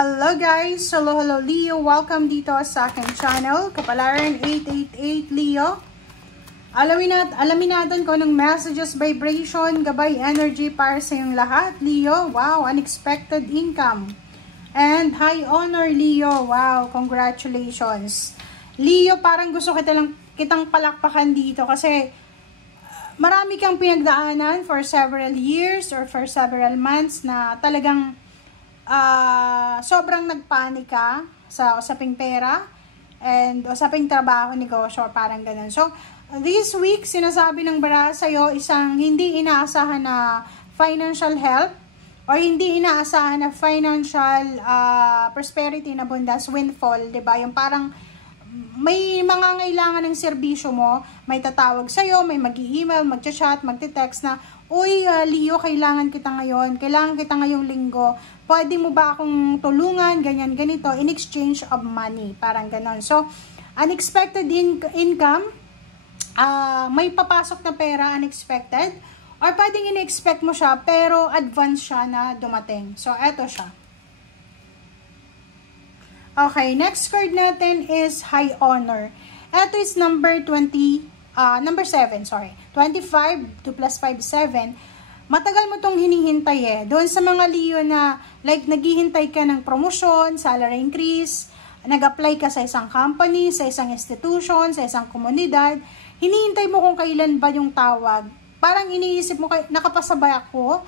Hello guys! Hello Leo! Welcome dito sa aking channel, Kapalaran 888 Leo. Alamin natin kung anong messages, vibration, gabay, energy para sa iyong lahat, Leo. Wow! Unexpected income. And high honor, Leo. Wow! Congratulations. Leo, parang gusto kitang palakpakan dito kasi marami kang pinagdaanan for several years or for several months na talagang sobrang nagpanik ka sa usaping pera and usaping trabaho, negosyo, parang ganun. So, this week, sinasabi ng bara sa'yo isang hindi inaasahan na financial help or hindi inaasahan na financial prosperity na bundas, windfall, diba? Yung parang may mga ngailangan ng serbisyo mo, may tatawag sa'yo, may mag-email, mag-chat, mag-text na, uy, Leo, kailangan kita ngayong linggo, pwede mo ba akong tulungan, ganyan, ganito, in exchange of money, parang ganon. So, unexpected income, may papasok na pera, unexpected, or pwedeng in-expect mo siya, pero advance siya na dumating. So, eto siya. Okay, next card natin is High Honor. Ito is number 7, sorry. 25 to plus 5, 7. Matagal mo tong hinihintay eh. Doon sa mga Leo na like naghihintay ka ng promotion, salary increase, nag-apply ka sa isang company, sa isang institution, sa isang komunidad, hinihintay mo kung kailan ba yung tawag. Parang iniisip mo, nakapasa ba ako?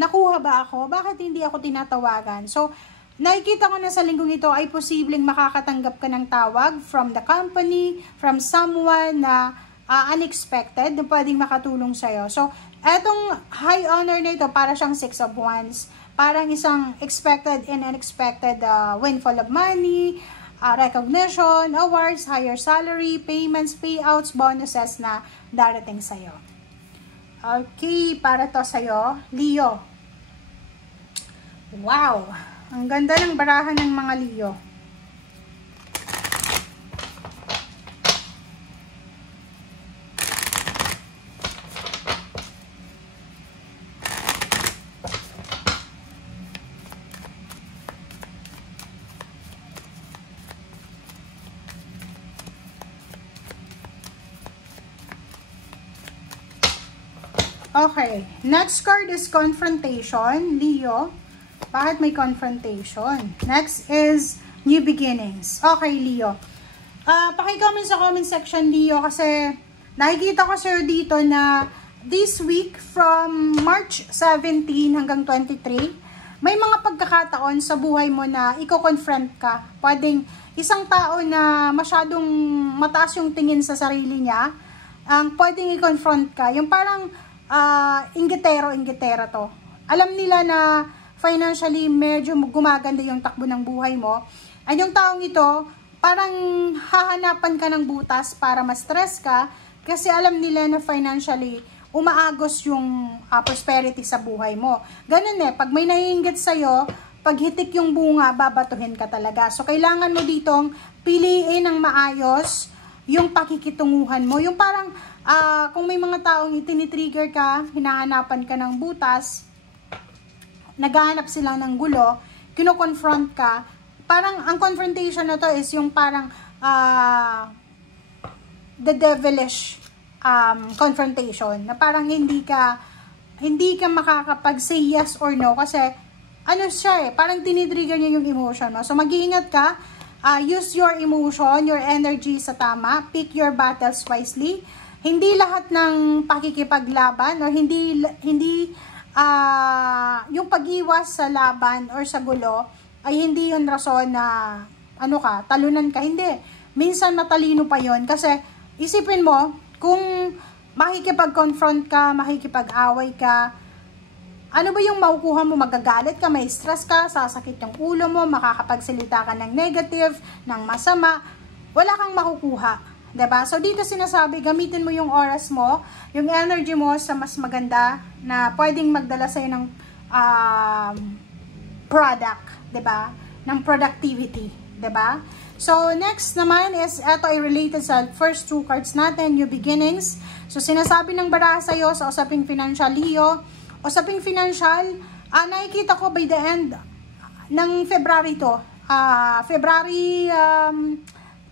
Nakuha ba ako? Bakit hindi ako tinatawagan? So, nakikita ko na sa linggong ito ay posibleng makakatanggap ka ng tawag from the company, from someone na unexpected na pwedeng makatulong sa'yo. So, etong high honor na ito, para siyang 6 of Wands. Parang isang expected and unexpected windfall of money, recognition, awards, higher salary, payments, payouts, bonuses na darating sa'yo. Okay, para to sa'yo, Leo. Wow! Ang ganda ng barahan ng mga Leo. Okay, next card is confrontation, Leo. Bakit may confrontation? Next is new beginnings. Okay, Leo. Paki-comment sa comment section, Leo, kasi nakikita ko sir dito na this week from March 17 hanggang 23, may mga pagkakataon sa buhay mo na i-confront ka. Pwedeng isang tao na masyadong mataas yung tingin sa sarili niya, pwedeng i-confront ka. Yung parang inggitero to. Alam nila na financially medyo gumaganda yung takbo ng buhay mo. Ay yung taong ito, parang hahanapan ka ng butas para ma-stress ka kasi alam nila na financially umaagos yung prosperity sa buhay mo. Ganun pag may naiinggit sa'yo, pag hitik yung bunga, babatuhin ka talaga. So, kailangan mo ditong piliin ng maayos yung pakikitunguhan mo. Yung parang, kung may mga taong itinitrigger ka, hinahanapan ka ng butas, naghahanap sila ng gulo, kino-confront ka, parang ang confrontation na to is yung parang the devilish confrontation, na parang hindi ka makakapag-say yes or no, kasi ano siya parang tinitrigger niya yung emotion mo. So mag-iingat ka, use your emotion, your energy sa tama, pick your battles wisely. Hindi lahat ng pakikipaglaban or hindi yung pag-iwas sa laban or sa gulo ay hindi yun rason na talunan ka. Hindi. Minsan matalino pa yun kasi isipin mo kung makikipag-confront ka, makikipag-away ka, ano ba yung makukuha mo? Magagalit ka, may stress ka, sasakit yung ulo mo, makakapagsalita ka ng negative, ng masama, wala kang makukuha. Diba? So, dito sinasabi, gamitin mo yung oras mo, yung energy mo sa mas maganda na pwedeng magdala sa'yo ng product, diba? Ng productivity, diba? So, next naman is, ito ay related sa first two cards natin, new beginnings. So, sinasabi ng baraha sa'yo sa usaping financial, Leo. Usaping financial, nakikita ko by the end, ng February to. February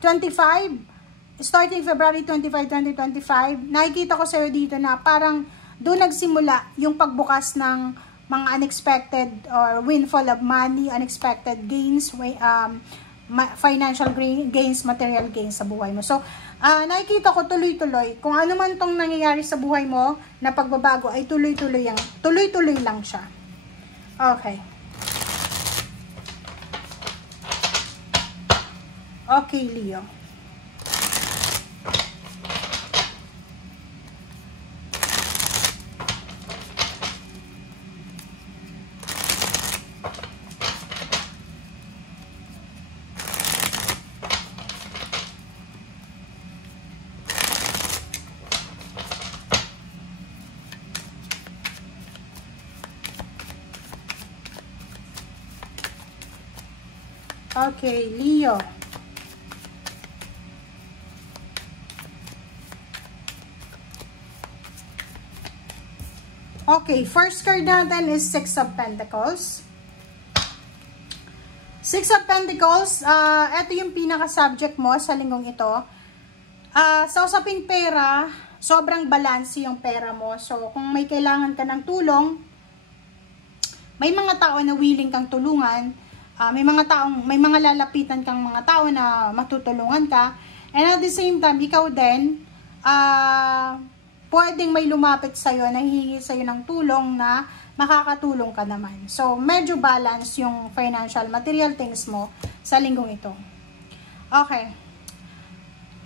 25, starting February 25, 2025, nakikita ko sa'yo dito na parang doon nagsimula yung pagbukas ng mga unexpected or windfall of money, unexpected gains, financial gains, material gains sa buhay mo. So, nakikita ko tuloy-tuloy. Kung ano man tong nangyayari sa buhay mo na pagbabago ay tuloy-tuloy lang siya. Okay. Okay, Leo. Okay, Leo. Okay, first card natin is Six of Pentacles. Six of Pentacles, ito yung pinaka-subject mo sa linggong ito. Sa usaping pera, sobrang balance yung pera mo. So, kung may kailangan ka ng tulong, may mga tao na willing kang tulungan, may mga lalapitan kang mga tao na matutulungan ka. And at the same time, ikaw din, pwedeng may lumapit sa'yo, nahihingi sa'yo ng tulong na makakatulong ka naman. So, medyo balance yung financial, material things mo sa linggong ito. Okay.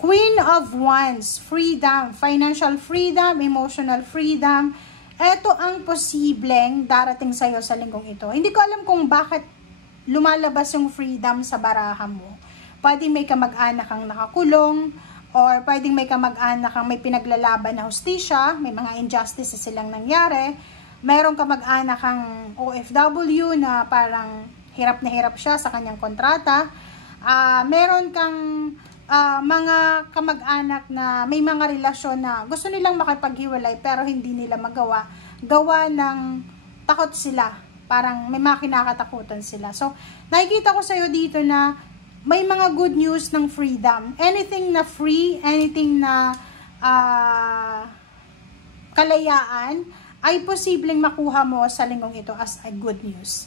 Queen of Wands, freedom, financial freedom, emotional freedom. Ito ang posibleng darating sa'yo sa linggong ito. Hindi ko alam kung bakit lumalabas yung freedom sa baraha mo. Pwedeng may kamag-anak kang nakakulong, or pwedeng may kamag-anak kang may pinaglalaban na hustisya, may mga injustices silang nangyari, mayroong kamag-anak kang OFW na parang hirap na hirap siya sa kanyang kontrata, meron kang mga kamag-anak na may mga relasyon na gusto nilang makipaghiwalay pero hindi nila magawa, gawa ng takot sila. Parang may mga kinakatakutan sila. So, nakikita ko sa'yo dito na may mga good news ng freedom. Anything na free, anything na kalayaan, ay posibleng makuha mo sa linggong ito as a good news.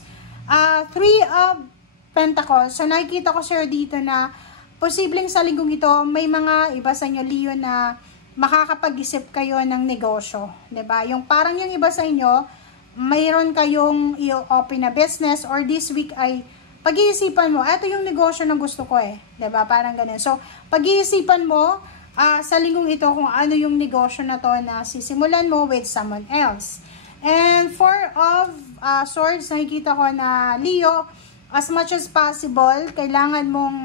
Three of Pentacles. So, nakikita ko sa'yo dito na posibleng sa linggong ito, may mga iba sa inyo, Leo, na makakapag-isip kayo ng negosyo. Diba? Yung parang yung iba sa inyo, mayroon kayong i-open na business or this week ay pag-iisipan mo, ito yung negosyo na gusto ko eh. Diba? Parang ganun. So, pag-iisipan mo sa linggong ito kung ano yung negosyo na to na sisimulan mo with someone else. And Four of Swords, nakikita ko na Leo, as much as possible, kailangan mong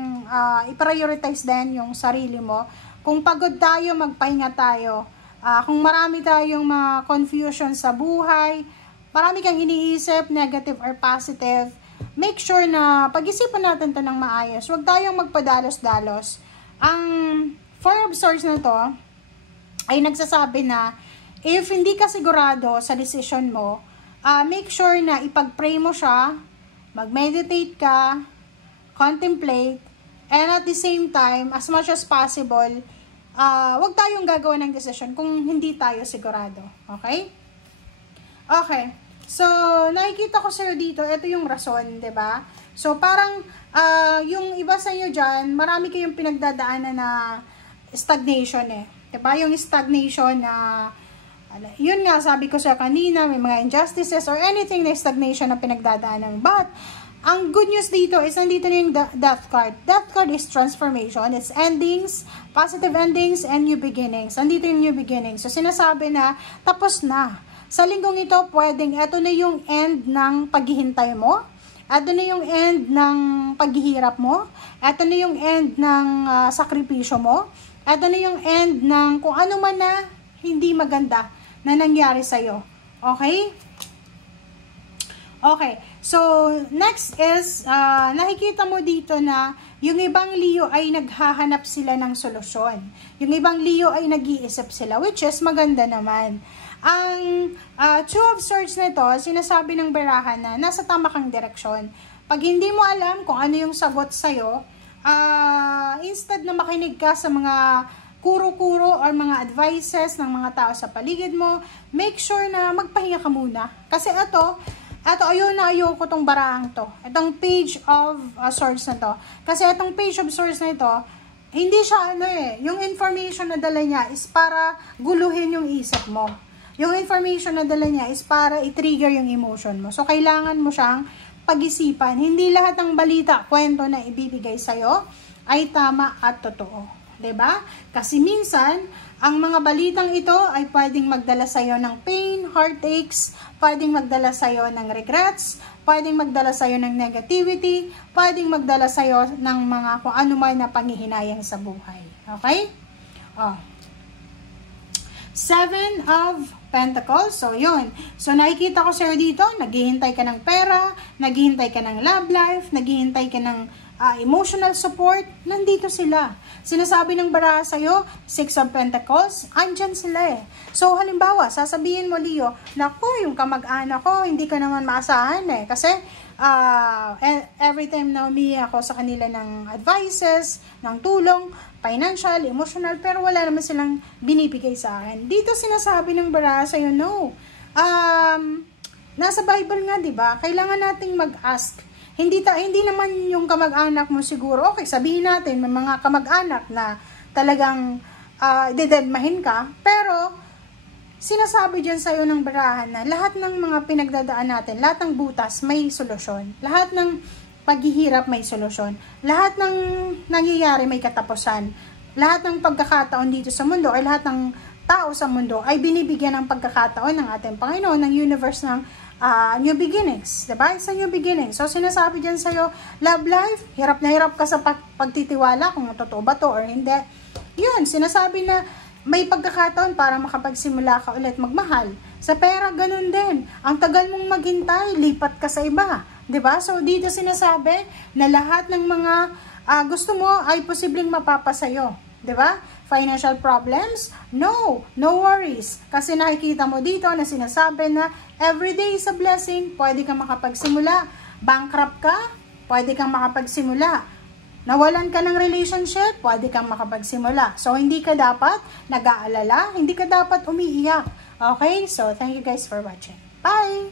i-prioritize din yung sarili mo. Kung pagod tayo, magpahinga tayo. Kung marami tayong mga confusion sa buhay, marami kang iniisip, negative or positive, make sure na pag-isipan natin to ng maayos. Huwag tayong magpadalos-dalos. Ang Four of Swords na to ay nagsasabi na if hindi ka sigurado sa decision mo, make sure na ipag-pray mo siya, mag-meditate ka, contemplate, and at the same time, as much as possible, huwag tayong gagawa ng decision kung hindi tayo sigurado. Okay? Okay. So, nakikita ko sa'yo dito, ito yung rason, 'di ba? So, parang, yung iba sa inyo dyan, marami kayong pinagdadaanan na stagnation eh. 'Di ba? Yung stagnation na, yun nga, sabi ko sa kanina, may mga injustices or anything na stagnation na pinagdadaanan. But, ang good news dito is, nandito na yung Death card. Death card is transformation. It's endings, positive endings, and new beginnings. Nandito yung new beginnings. So, sinasabi na, tapos na. Sa linggong ito, pwedeng, ito na yung end ng paghihintay mo. Ito na yung end ng paghihirap mo. Ito na yung end ng sakripisyo mo. Ito na yung end ng kung ano man na hindi maganda na nangyari sa'yo. Okay? Okay. So, next is, nakikita mo dito na yung ibang Leo ay naghahanap sila ng solusyon. Yung ibang Leo ay nag-iisip sila, which is maganda naman. Ang Two of Swords nito, sinasabi ng barahan na nasa tama kang direksyon. Pag hindi mo alam kung ano yung sagot sa'yo, instead na makinig ka sa mga kuro-kuro or mga advices ng mga tao sa paligid mo, make sure na magpahinga ka muna. Kasi ito ayoko tong barahang to. Itong page of swords na to. Kasi itong page of swords na ito, hindi siya yung information na dala niya is para guluhin yung isip mo. Yung information na dala niya is para i-trigger yung emotion mo. So, kailangan mo siyang pag-isipan. Hindi lahat ng balita, kwento na ibibigay sa'yo ay tama at totoo. 'Di ba? Kasi minsan, ang mga balitang ito ay pwedeng magdala sa'yo ng pain, heartaches, pwedeng magdala sa'yo ng regrets, pwedeng magdala sa'yo ng negativity, pwedeng magdala sa'yo ng mga kung ano man na panghihinayang sa buhay. Okay? Seven of Pentacles. So, yun. So, nakikita ko sa'yo dito, naghihintay ka ng pera, naghihintay ka ng love life, naghihintay ka ng emotional support. Nandito sila. Sinasabi ng baraha sa'yo, Six of Pentacles, andyan sila eh. So, halimbawa, sasabihin mo, Leo, naku, yung kamag-anak ko, hindi ka naman maasahan eh. Kasi, every time na humingi ako sa kanila ng advices, ng tulong, financial, emotional, pero wala naman silang binibigay sa akin. Dito sinasabi ng baraha sa'yo, no. Nasa Bible nga, di ba? Kailangan nating mag-ask. Hindi naman yung kamag-anak mo siguro, okay, sabihin natin, may mga kamag-anak na talagang dededmahin ka, pero sinasabi dyan sa'yo ng barahan na lahat ng mga pinagdadaan natin, lahat ng butas may solusyon. Lahat ng paghihirap may solusyon. Lahat ng nangyayari may katapusan. Lahat ng pagkakataon dito sa mundo ay lahat ng tao sa mundo ay binibigyan ng pagkakataon ng ating Panginoon, ng universe ng new beginnings. Diba? It's a new beginning. So, sinasabi dyan sa'yo, love life, hirap na hirap ka sa pagtitiwala kung totoo ba to or hindi. Yun, sinasabi na may pagkakataon para makapagsimula ka ulit magmahal. Sa pera, ganun din. Ang tagal mong maghintay, lipat ka sa iba. Diba? So, dito sinasabi na lahat ng mga gusto mo ay posibleng mapapasayo. Diba? Financial problems? No. No worries. Kasi nakikita mo dito na sinasabi na everyday is a blessing. Pwede kang makapagsimula. Bankrupt ka? Pwede kang makapagsimula. Nawalan ka ng relationship? Pwede kang makapagsimula. So, hindi ka dapat nag-aalala. Hindi ka dapat umiiyak. Okay? So, thank you guys for watching. Bye!